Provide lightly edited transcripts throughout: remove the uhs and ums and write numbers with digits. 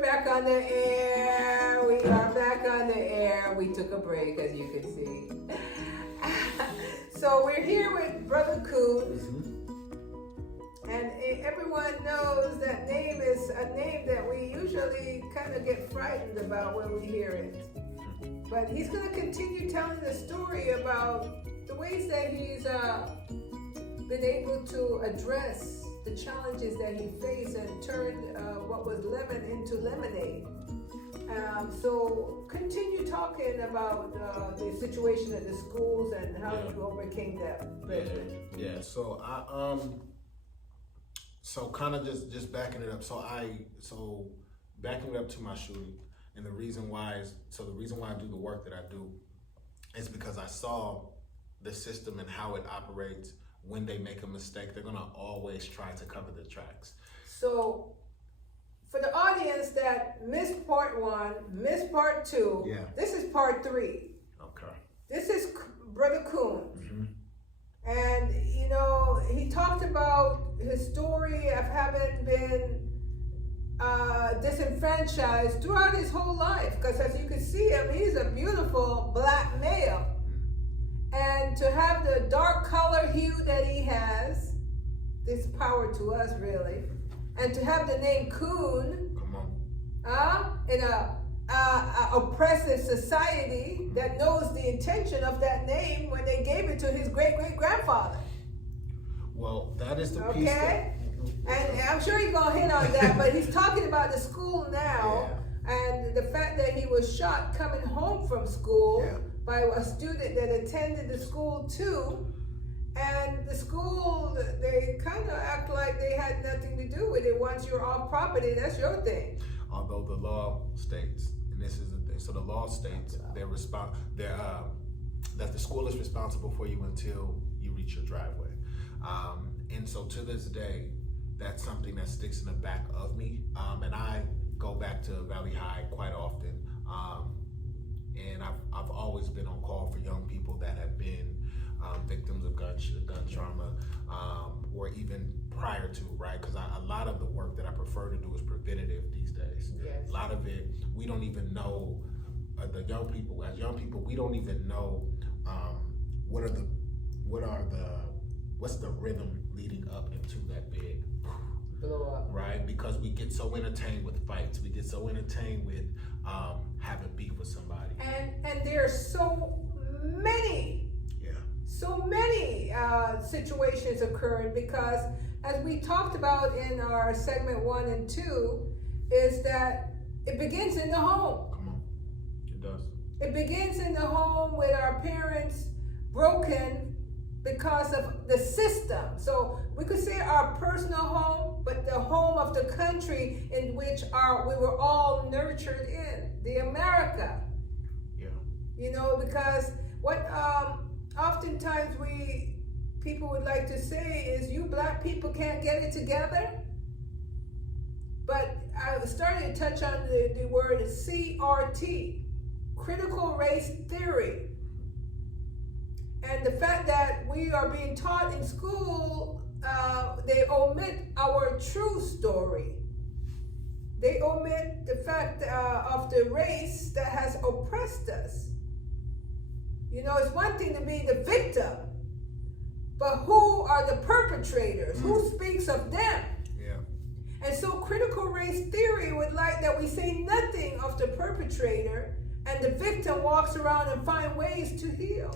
we're back on the air. We are back on the air. We took a break, as you can see. So we're here with Brother Coon. And everyone knows that name is a name that we usually kind of get frightened about when we hear it. But he's going to continue telling the story about the ways that he's been able to address the challenges that he faced and turned what was lemon into lemonade. So continue talking about the situation at the schools and how you overcame that. Yeah. So kind of just backing it up. So backing it up to my shooting, and the reason why I do the work that I do is because I saw the system and how it operates. When they make a mistake, they're gonna always try to cover the tracks. So for the audience that missed part 1, missed part 2, this is part 3. Okay. This is Brother Coon. Mm-hmm. And, he talked about his story of having been disenfranchised throughout his whole life. Because as you can see him, he's a beautiful black male. And to have the dark color hue that he has, this power to us really. And to have the name Coon, in a oppressive society that knows the intention of that name when they gave it to his great-great-grandfather. Well, that is the piece. Okay? And I'm sure he's going to hit on that, but he's talking about the school now and the fact that he was shot coming home from school by a student that attended the school too. And the school, they kind of act like they had nothing to do with it. Once you're off property, that's your thing. Although the law states, and this is the thing, so the law states that the school is responsible for you until you reach your driveway. And so to this day, that's something that sticks in the back of me. And I go back to Valley High quite often. And I've always been on call for young people that have been victims of gun trauma, or even prior to, right? Because a lot of the work that I prefer to do is preventative these days. Yes. A lot of it, we don't even know, as young people, we don't even know what's the rhythm leading up into that big blow up, right? Because we get so entertained with fights, we get so entertained with having beef with somebody, and there are so many situations occurring because, as we talked about in our segment 1 and 2, is that it begins in the home. Come on, it does. It begins in the home with our parents broken because of the system. So we could say our personal home, but the home of the country in which we were all nurtured in, the America. Yeah. Because what oftentimes people would like to say is, you black people can't get it together. But I started to touch on the word CRT, critical race theory. And the fact that we are being taught in school, they omit our true story. They omit the fact of the race that has oppressed us. It's one thing to be the victim, but who are the perpetrators? Who speaks of them? Yeah. And so critical race theory would like that we say nothing of the perpetrator and the victim walks around and find ways to heal.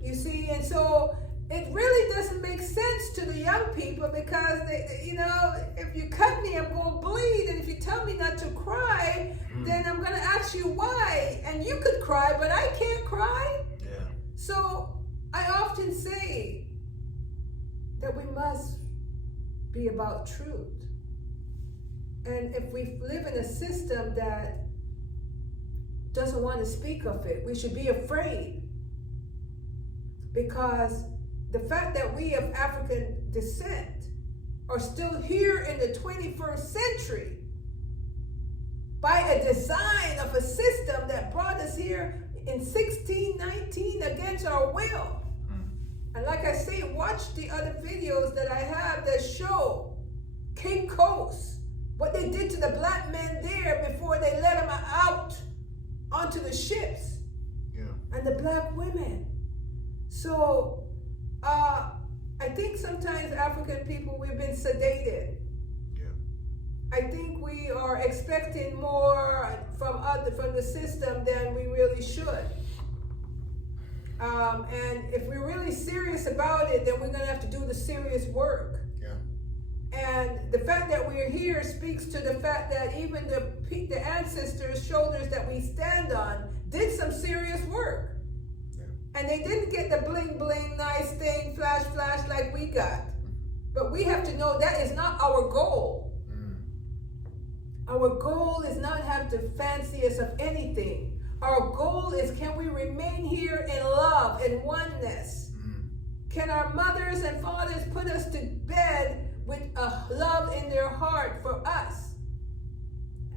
You see, and so it really doesn't make sense to the young people because, if you cut me, I'm going to bleed. And if you tell me not to cry, then I'm going to ask you why. And you could cry, but I can't cry. Yeah. So I often say that we must be about truth. And if we live in a system that doesn't want to speak of it, we should be afraid. Because the fact that we of African descent are still here in the 21st century by a design of a system that brought us here in 1619 against our will. And like I say, watch the other videos that I have that show Cape Coast, what they did to the black men there before they let them out onto the ships. Yeah. And the black women. So I think sometimes African people, we've been sedated. Yeah. I think we are expecting more from the system than we really should. And if we're really serious about it, then we're going to have to do the serious work. Yeah. And the fact that we're here speaks to the fact that even the ancestors' shoulders that we stand on did some serious work. Yeah. And they didn't get the bling bling nice thing, flash flash like we got. But we have to know that is not our goal. Our goal is not have the fanciest of anything. Our goal is, can we remain here in love and oneness? Can our mothers and fathers put us to bed with a love in their heart for us?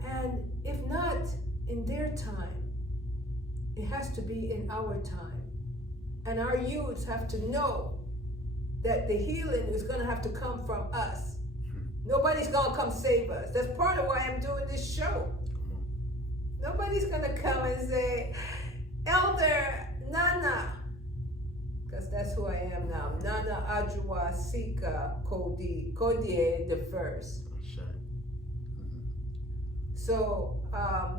And if not in their time, it has to be in our time. And our youths have to know that the healing is going to have to come from us. Nobody's going to come save us. That's part of why I'm doing this show. Nobody's going to come and say, Elder Nana, because that's who I am now. Nana Ajua Sika Kodie the first. So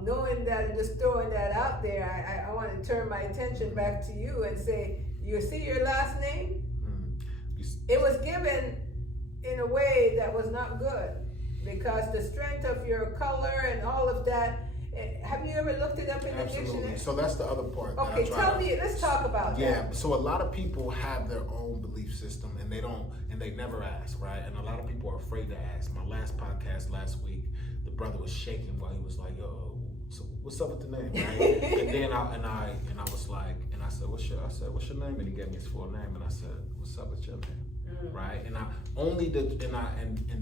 knowing that and just throwing that out there, I want to turn my attention back to you and say, you see your last name? It was given in a way that was not good because the strength of your color and all of that. Have you ever looked it up in the dictionary? So that's the other part. Okay, tell me. Let's talk about that. Yeah. So a lot of people have their own belief system, and they never ask, right? And a lot of people are afraid to ask. My last podcast last week, the brother was shaking while he was like, "Yo, so what's up with the name?" Right? And then I was like, and I said, "What's your name?" And he gave me his full name, and I said, "What's up with your name?" Right? And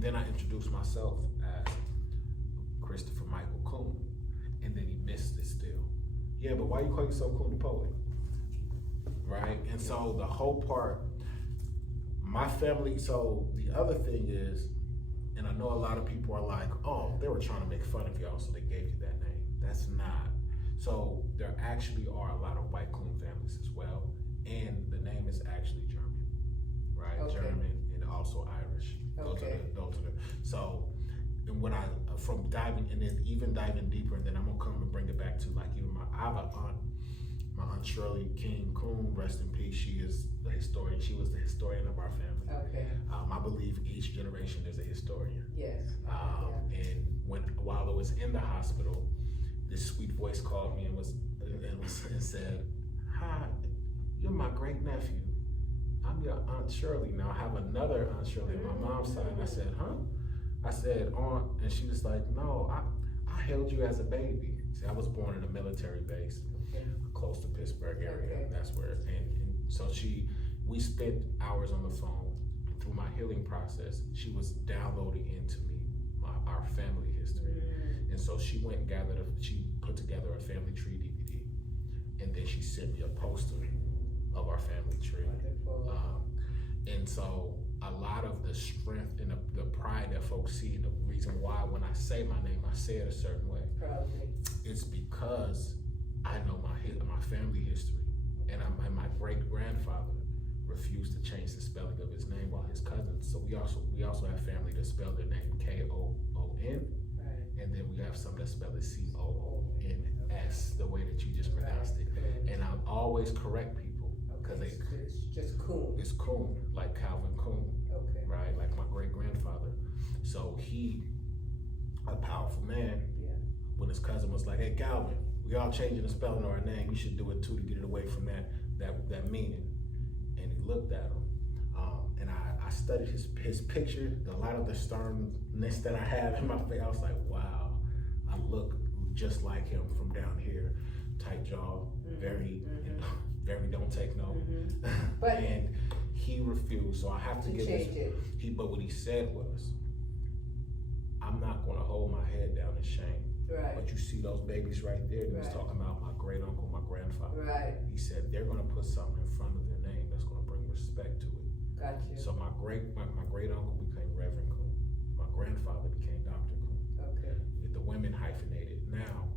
then I introduced myself as Christopher Michael Coon. And then he missed it still. Yeah, but why you call yourself Coon the Poet? Right? And so the whole part, my family, so the other thing is, and I know a lot of people are like, oh, they were trying to make fun of y'all, so they gave you that name. That's not. So there actually are a lot of white Coon families as well. And the name is actually German. Right? Okay. German and also Irish. Okay. Those are the so and when from diving and then even diving deeper, and then I'm gonna come and bring it back to like even I have an aunt, my aunt Shirley King Coon, rest in peace. She is the historian. She was the historian of our family. Okay. I believe each generation is a historian. Yes. And while I was in the hospital, this sweet voice called me and said, "Hi, you're my great nephew. I'm your Aunt Shirley. Now I have another Aunt Shirley on my mom's side." And I said, "Huh?" I said, "Aunt," and she was like, "No, I held you as a baby." See, I was born in a military base, close to Pittsburgh area, and that's where. And so we spent hours on the phone through my healing process. She was downloading into me our family history, and so she went and she put together a family tree DVD, and then she sent me a poster of our family tree. And so a lot of the strength and the pride that folks see, the reason why when I say my name, I say it a certain way. Proudly. It's because I know my family history, and my great grandfather refused to change the spelling of his name while his cousins. So we also have family that spell their name Koon, and then we have some that spell it Coons, the way that you just pronounced it. And I always correct people because it's just Coon. It's Coon, like Calvin Coon, right? Like my great grandfather. So he, a powerful man. Yeah. When his cousin was like, "Hey Calvin, we all changing the spelling of our name. You should do it too to get it away from that meaning." And he looked at him, and I studied his picture. A lot of the sternness that I have in my face, I was like, "Wow, I look just like him from down here." Tight jaw, very, very don't take no. But and he refused, so I have to give change it. But what he said was, "I'm not going to hold my head down in shame." Right. But you see those babies right there? He was talking about my great uncle, my grandfather. Right. He said they're going to put something in front of their name that's going to bring respect to it. Gotcha. So my great uncle became Reverend Coon. My grandfather became Dr. Coon. Okay. The women hyphenated. Now,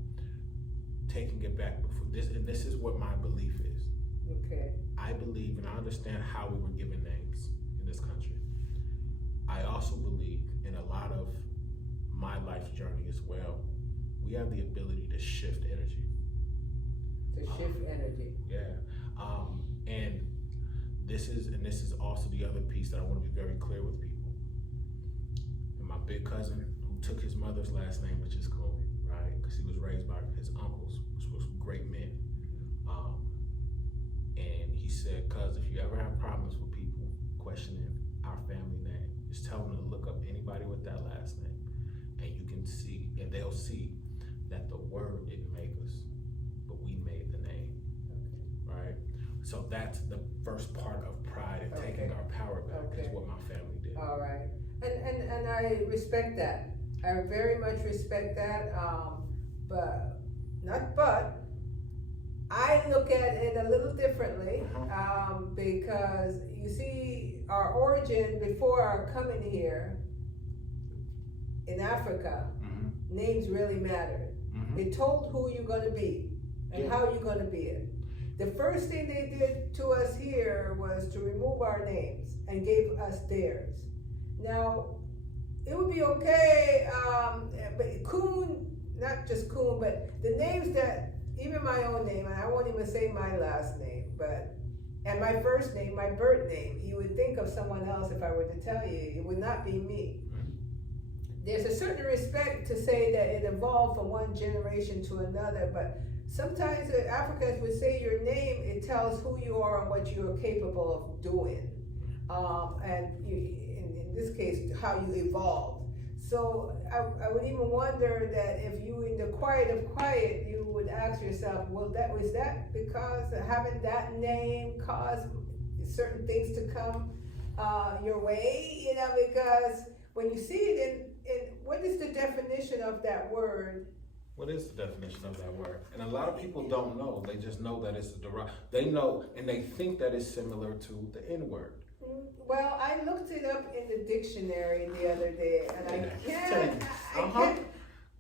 taking it back before this, and this is what my belief is. Okay. I believe and I understand how we were given names in this country. I also believe in a lot of my life journey as well. We have the ability to shift energy. To shift energy. Yeah. And this is also the other piece that I want to be very clear with people. And my big cousin, who took his mother's last name, which is Coon, right? Because he was raised by his uncles, which was great men. And he said, cuz if you ever have problems with people questioning our family name, just tell them to look up anybody with that last name. And you can see, and they'll see that the word didn't make us, but we made the name, right? So that's the first part of pride and taking our power back is what my family did. All right. And I respect that. I very much respect that. But I look at it a little differently because you see our origin before our coming here in Africa, names really mattered. It told who you're going to be and how you're going to be it. The first thing they did to us here was to remove our names and gave us theirs. Now, it would be okay, but Coon, not just Coon, but the names that, even my own name, and I won't even say my last name, and my first name, my birth name, you would think of someone else if I were to tell you, it would not be me. There's a certain respect to say that it evolved from one generation to another, but sometimes Africans would say your name, it tells who you are and what you are capable of doing. And in this case, how you evolved. So I would even wonder that if you, in the quiet of quiet, you would ask yourself, well, was that because having that name caused certain things to come your way? You know, because when you see it what is the definition of that word? What is the definition of that word? And a lot of people don't know. They just know that it's they know, and they think that it's similar to the N-word. Well, I looked it up in the dictionary the other day, and I can't.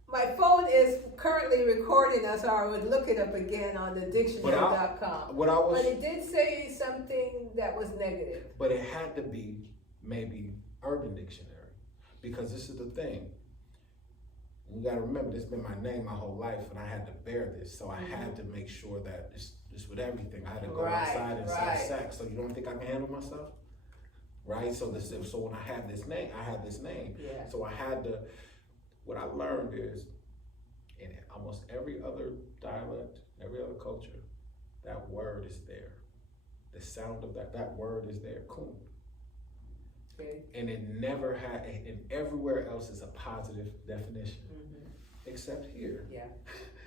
My phone is currently recording us, or I would look it up again on the dictionary.com. But it did say something that was negative. But it had to be maybe Urban Dictionary, because this is the thing. You got to remember, this has been my name my whole life, and I had to bear this, so I had to make sure that just with everything, I had to go outside and sell sex. So you don't think I can handle myself? Right? So when I had this name, Yeah. So I had to, what I learned is, in almost every other dialect, every other culture, that word is there. The sound of that word is there, Coon. Okay. And it never had, and everywhere else is a positive definition, except here. Yeah.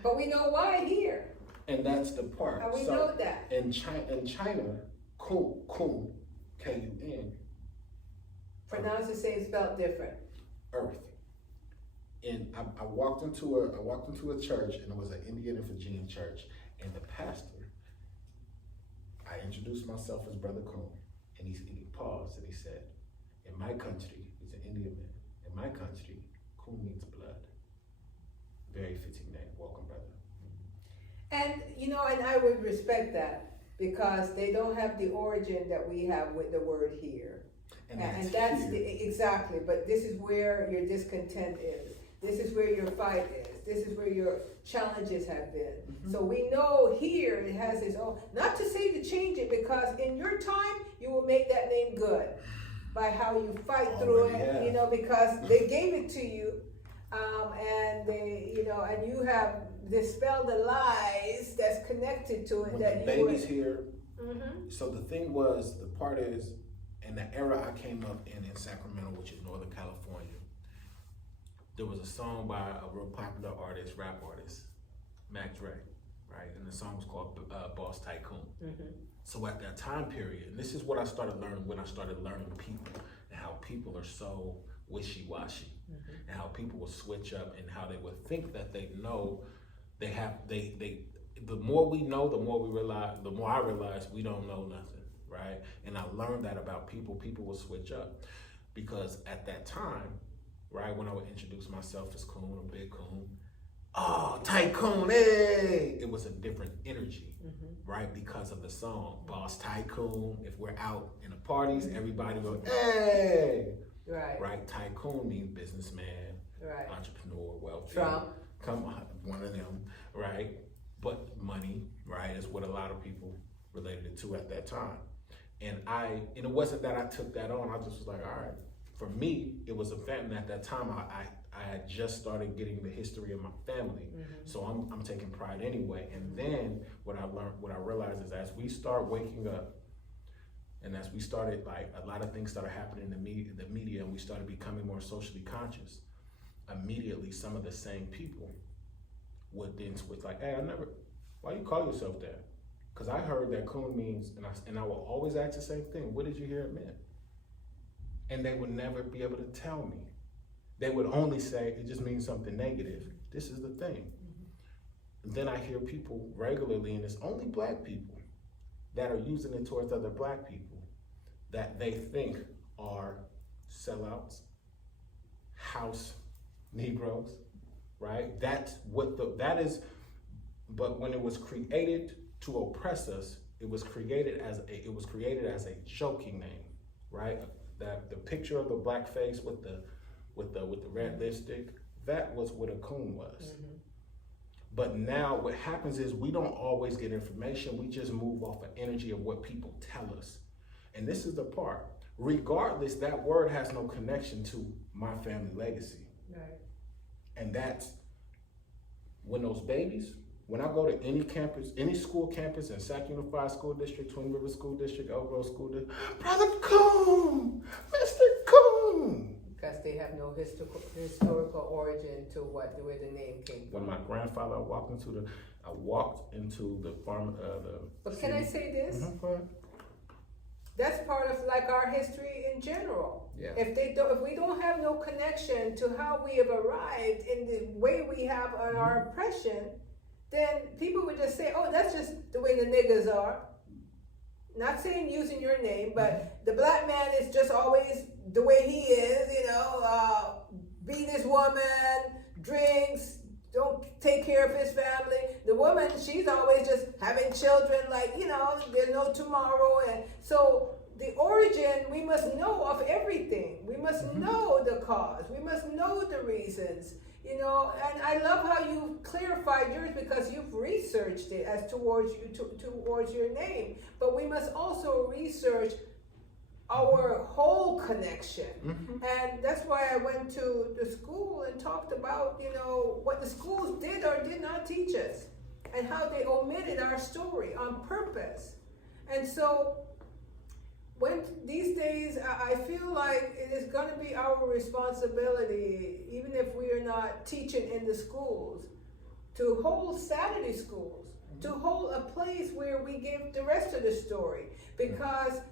But we know why here. And that's the part. And we know that. In China, Coon, K-U-N. Pronounce the same, spelled different. Earth. And I walked into a church, and it was an Indian and Fijian church, and the pastor, I introduced myself as Brother Coon, and he paused and he said, in my country, he's an Indian man, in my country, Coon means blood. Very fitting name. Welcome, brother. And and I would respect that because they don't have the origin that we have with the word here. And that's exactly, but this is where your discontent is. This is where your fight is. This is where your challenges have been. So we know here it has its own, not to say to change it, because in your time, you will make that name good by how you fight through it, because they gave it to you, and they, and you have dispelled the lies that's connected to it. When that the you baby's here. So the thing was, the part is, in the era I came up in Sacramento, which is Northern California, there was a song by a real popular artist, rap artist, Mac Dre, right? And the song was called Boss Tycoon. So at that time period, and this is what I started learning when I started learning people and how people are so wishy-washy, and how people will switch up, and how they would think that they know the more we know, the more we realize, the more I realize we don't know nothing, right? And I learned that about people will switch up, because at that time, right? When I would introduce myself as Coon or Big Coon, oh, Tycoon, hey! It was a different energy, right? Because of the song, Boss Tycoon. If we're out in the parties, everybody go, hey! Right? Tycoon means businessman, entrepreneur, wealthy. Trump. Come on, one of them, right? But money, right, is what a lot of people related it to at that time. And it wasn't that I took that on. I just was like, all right. For me, it was a family. At that time, I had just started getting the history of my family. So I'm taking pride anyway. And then what I realized is as we start waking up, and as we started, like, a lot of things started happening in the media, and we started becoming more socially conscious, immediately some of the same people would then switch, like, hey, why you call yourself that? Because I heard that Coon means, and I will always ask the same thing, what did you hear it meant? And they would never be able to tell me. They would only say, it just means something negative. This is the thing. And then I hear people regularly, and it's only Black people that are using it towards other Black people that they think are sellouts, house Negroes, right? That is, but when it was created to oppress us, it was created as a joking name, right? That the picture of the Black face with the red lipstick, that was what a Coon was. But now what happens is we don't always get information. We just move off of energy of what people tell us. And this is the part. Regardless, that word has no connection to my family legacy. Right. And that's when those babies, when I go to any campus, any school campus in Sac Unified School District, Twin River School District, Elk Grove School District, Brother Coon, Mr. Coon. Because they have no historical origin to where the name came from. When my grandfather, I walked into the farm, But can I say this? Go ahead. That's part of like our history in general. Yeah. If we don't have no connection to how we have arrived in the way we have on our oppression, then people would just say, oh, that's just the way the niggas are. Not saying using your name, but the Black man is just always the way he is, beat his woman, drinks, don't take care of his family. The woman, she's always just having children, there's no tomorrow. And so the origin, we must know of everything. We must know the cause. We must know the reasons, and I love how you clarified yours because you've researched it as towards your name. But we must also research our whole connection. And that's why I went to the school and talked about, what the schools did or did not teach us and how they omitted our story on purpose. And so when these days, I feel like it is going to be our responsibility, even if we are not teaching in the schools, to hold Saturday schools, to hold a place where we give the rest of the story. Because,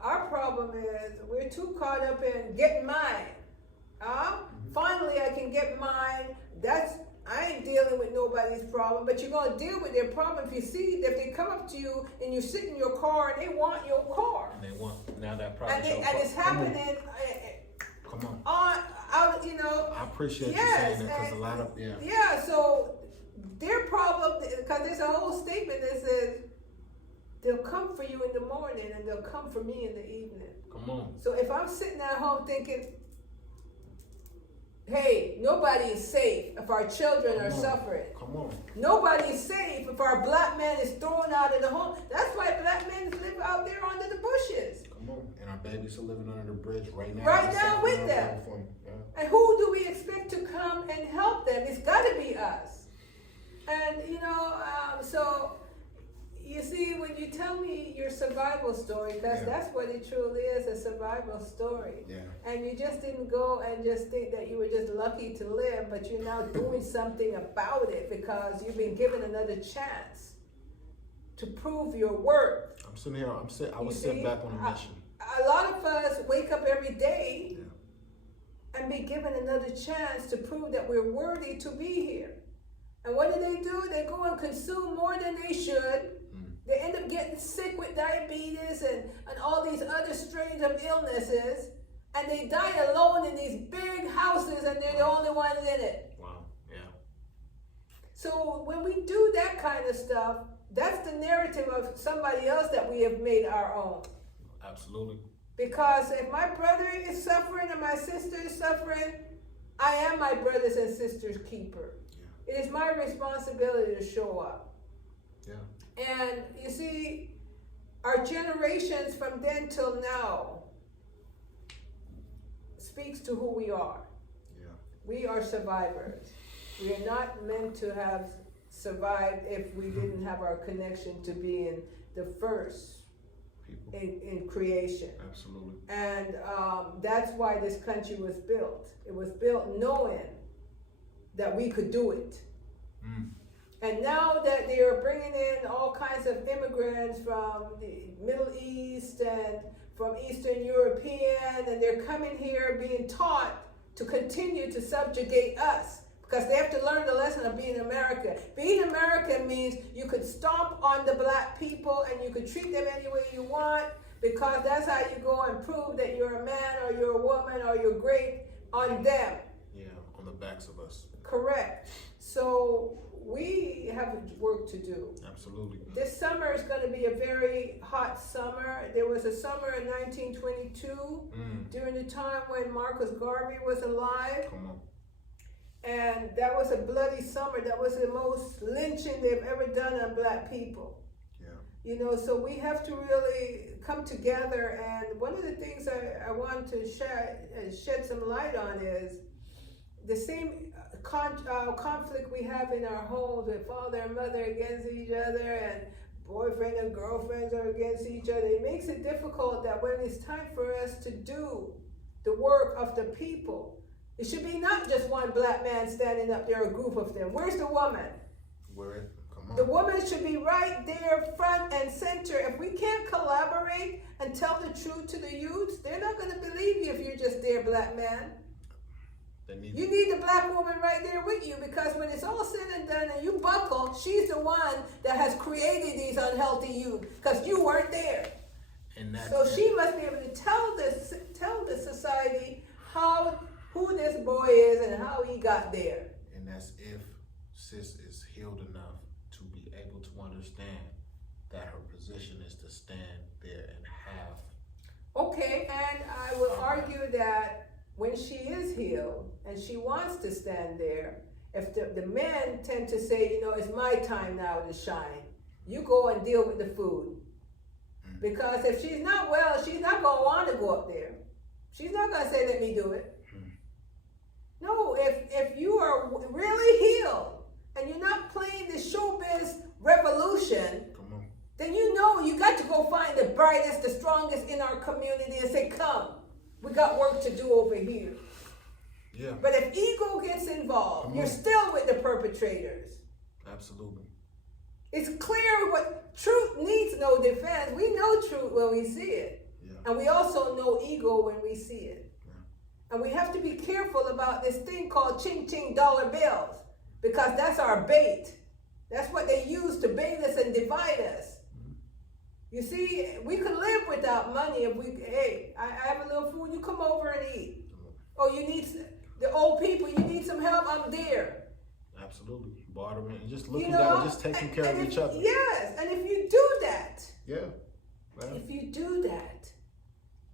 our problem is we're too caught up in getting mine. Finally, I can get mine. I ain't dealing with nobody's problem, but you're going to deal with their problem if they come up to you and you sit in your car and they want your car. And they want, now that problem. And it's happening. Come on. I appreciate you saying that because a lot of, Yeah, so their problem, because there's a whole statement that says, they'll come for you in the morning and they'll come for me in the evening. Come on. So if I'm sitting at home thinking, hey, nobody is safe if our children are suffering. Come on. Nobody is safe if our Black man is thrown out of the home. That's why Black men live out there under the bushes. Come on. And our babies are living under the bridge right now. Right now with them. Yeah. And who do we expect to come and help them? It's got to be us. And, so you see, when you tell me your survival story, because that's what it truly is, a survival story. Yeah. And you just didn't go and just think that you were just lucky to live, but you're now doing something about it because you've been given another chance to prove your worth. I'm sitting here, I was sitting back on a mission. A lot of us wake up every day and be given another chance to prove that we're worthy to be here. And what do? They go and consume more than they should. They end up getting sick with diabetes and all these other strains of illnesses. and they die alone in these big houses, and they're the only ones in it. Wow. Yeah. So when we do that kind of stuff, that's the narrative of somebody else that we have made our own. Absolutely. Because if my brother is suffering and my sister is suffering, I am my brothers and sisters' keeper. Yeah. It is my responsibility to show up. Yeah. And you see, our generations from then till now speaks to who we are. Yeah. We are survivors. We are not meant to have survived if we didn't have our connection to being the first in creation. Absolutely. And that's why this country was built. It was built knowing that we could do it. Mm. And now that they are bringing in all kinds of immigrants from the Middle East and from Eastern European, and they're coming here being taught to continue to subjugate us, because they have to learn the lesson of being American. Being American means you could stomp on the black people and you could treat them any way you want, because that's how you go and prove that you're a man or you're a woman or you're great on them. Yeah, on the backs of us. Correct. So we have work to do. Absolutely. This summer is going to be a very hot summer. There was a summer in 1922 during the time when Marcus Garvey was alive. Come on. And that was a bloody summer. That was the most lynching they've ever done on black people. Yeah. You know, so we have to really come together. And one of the things I want to shed some light on is the same conflict we have in our homes with father and mother against each other, and boyfriend and girlfriends are against each other. It makes it difficult that when it's time for us to do the work of the people, it should be not just one black man standing up there, a group of them. Where's the woman? Where? Come on. The woman should be right there, front and center. If we can't collaborate and tell the truth to the youths, they're not going to believe you if you're just there, black man. You need the black woman right there with you, because when it's all said and done and you buckle, she's the one that has created these unhealthy youth, because you weren't there. So she must be able to tell the society who this boy is and how he got there. And that's if sis is healed enough to be able to understand that her position is to stand there and have. Okay, and I will argue that when she is healed and she wants to stand there, if the men tend to say, you know, it's my time now to shine, you go and deal with the food. Because if she's not well, she's not going to want to go up there. She's not going to say, let me do it. No, if you are really healed and you're not playing the showbiz revolution, then you know you got to go find the brightest, the strongest in our community and say, come, we got work to do over here. Yeah. But if ego gets involved, you're still with the perpetrators. Absolutely. It's clear what truth needs no defense. We know truth when we see it. Yeah. And we also know ego when we see it. And we have to be careful about this thing called ching-ching dollar bills, because that's our bait. That's what they use to bait us and divide us. You see, we could live without money if hey, I have a little food, you come over and eat. Oh, you need, the old people, you need some help, I'm there. Absolutely. Bartering and just looking down, just taking care of each other. Yes, and if you do that, if you do that,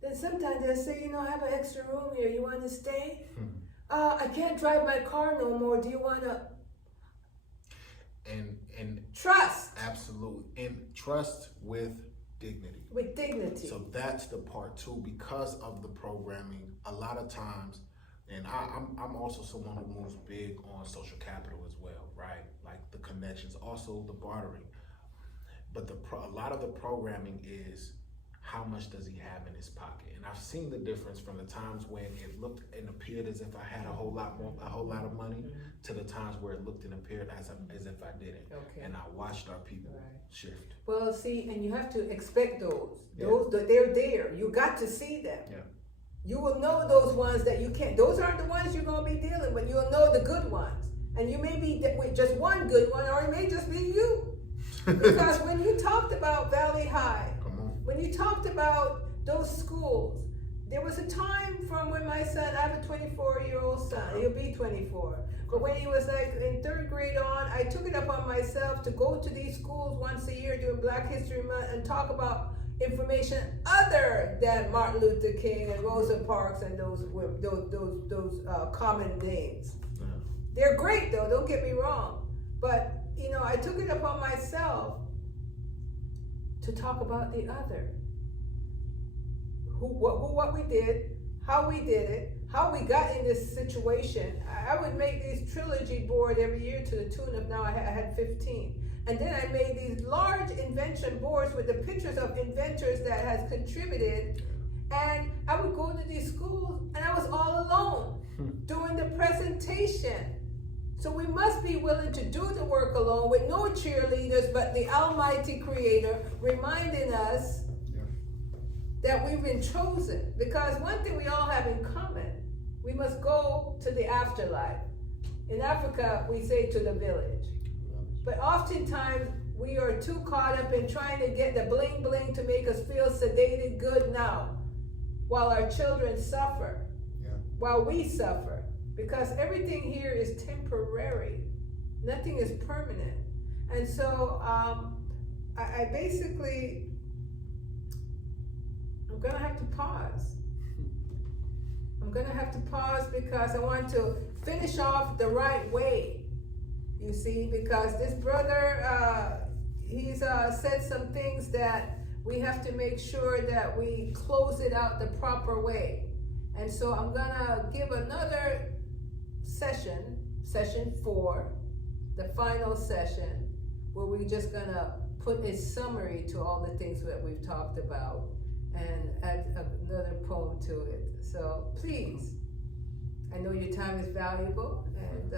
then sometimes they'll say, you know, I have an extra room here. You want to stay? I can't drive my car no more. Do you want to? And trust. Absolutely. And trust with dignity. With dignity. So that's the part too, because of the programming, a lot of times, and I'm also someone who moves big on social capital as well, right? Like the connections, also the bartering. But a lot of the programming is, how much does he have in his pocket? And I've seen the difference from the times when it looked and appeared as if I had a whole lot of money, to the times where it looked and appeared as if I didn't. Okay. And I watched our people shift. Well, see, and you have to expect those. They're there. You got to see them. Yeah. You will know those ones that you can't. Those aren't the ones you're going to be dealing with. You'll know the good ones. And you may be with just one good one, or it may just be you. Because when you talked about Valley High, when you talked about those schools, there was a time from when my son, I have a 24-year-old son, he'll be 24. But when he was like in 3rd grade on, I took it upon myself to go to these schools once a year during Black History Month and talk about information other than Martin Luther King and Rosa Parks and those common names. Yeah. They're great though, don't get me wrong. But you know, I took it upon myself to talk about the other. What we did, how we did it, how we got in this situation. I would make these trilogy board every year to the tune of, now I had 15. And then I made these large invention boards with the pictures of inventors that has contributed. And I would go to these schools and I was all alone doing the presentation. So we must be willing to do the work alone with no cheerleaders, but the Almighty Creator reminding us that we've been chosen. Because one thing we all have in common, we must go to the afterlife. In Africa, we say to the village. But oftentimes, we are too caught up in trying to get the bling bling to make us feel sedated good now, while our children suffer, while we suffer. Because everything here is temporary. Nothing is permanent. And so I basically, I'm gonna have to pause. I'm gonna have to pause because I want to finish off the right way, you see, because this brother, he's said some things that we have to make sure that we close it out the proper way. And so I'm gonna give another session 4, the final session, where we're just gonna put a summary to all the things that we've talked about and add another poem to it. So please, I know your time is valuable, and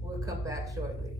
we'll come back shortly.